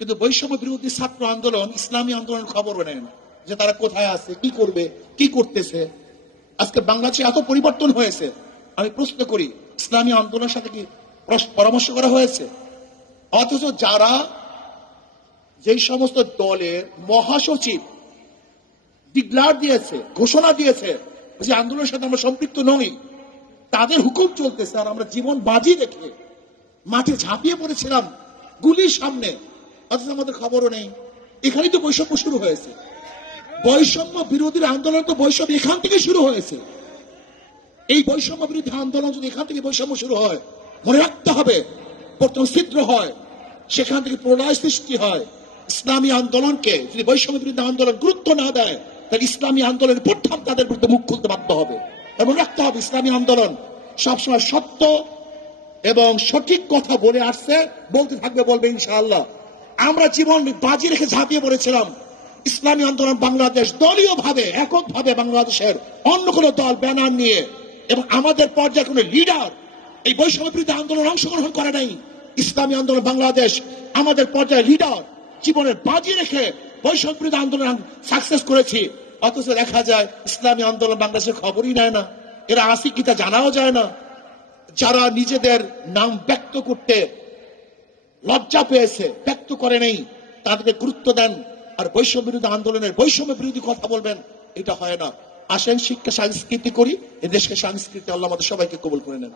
কিন্তু বৈষম্য বিরোধী ছাত্র আন্দোলন, ইসলামী আন্দোলনের খবরও নেয় না যে তারা কোথায় আছে, কি করবে, কি করতেছে। আজকে বাংলাদেশে এত পরিবর্তন হয়েছে, আমি প্রশ্ন করি ইসলামী আন্দোলনের সাথে কি পরামর্শ করা হয়েছে? অথচ যারা, যেই সমস্ত দলের মহাসচিব ডিক্লার দিয়েছে, ঘোষণা দিয়েছে যে আন্দোলনের সাথে আমরা সম্পৃক্ত নই, তাদের হুকুম চলতেছে, আর আমরা জীবন বাজি রেখে মাঠে ঝাঁপিয়ে পড়েছিলাম গুলির সামনে, অথচ আমাদের খবরও নেই। এখানেই তো বৈষম্য শুরু হয়েছে। বৈষম্য বিরোধী আন্দোলন তো বৈষম্য এখান থেকে শুরু হয়েছে। এই বৈষম্য বিরোধী আন্দোলন যদি এখান থেকে বৈষম্য শুরু হয়, মনে রাখতে হবে প্রথম ছিদ্র হয়, সেখান থেকে প্রলয় সৃষ্টি হয়। ইসলামী আন্দোলনকে যদি বৈষম্য বিরোধী আন্দোলন গুরুত্ব না দেয়, তাহলে ইসলামী আন্দোলনের প্রথম তাদের বিরুদ্ধে মুখ খুলতে বাধ্য হবে। এবং রাখতে হবে ইসলামী আন্দোলন সবসময় সত্য এবং সঠিক কথা বলে আসছে, বলতে থাকবে, বলবে ইনশাআল্লাহ। আমরা জীবন বাজি রেখে ঝাঁপিয়ে পড়েছিলাম। ইসলামী আন্দোলন বাংলাদেশ দলীয় ভাবে, এককভাবে বাংলাদেশের অন্য কোনো দল ব্যানার নিয়ে, এবং আমাদের পর্যায়ে কোনো লিডার এই বৈষম্য বিরোধী আন্দোলন অংশগ্রহণ করে নাই। ইসলামী আন্দোলন বাংলাদেশ আমাদের পর্যায়ে লিডার জীবনের বাজি রেখে বৈষম্য বিরোধী আন্দোলন সাকসেস করেছি। অথচ দেখা যায় ইসলামী আন্দোলন বাংলাদেশের খবরই নেয় না, এরা আসি কি তা জানাও যায় না। যারা নিজেদের নাম ব্যক্ত করতে লজ্জা পেয়েছে, ব্যক্ত করে নেই, তাদেরকে গুরুত্ব দেন, আর বৈষম্য বিরোধী আন্দোলনের বৈষম্য বিরোধী কথা বলবেন, এটা হয় না। আসেন শিক্ষা সংস্কৃতি করি, এদেশকে সংস্কৃতি আল্লাহ আমাদের সবাইকে কবুল করে নেন।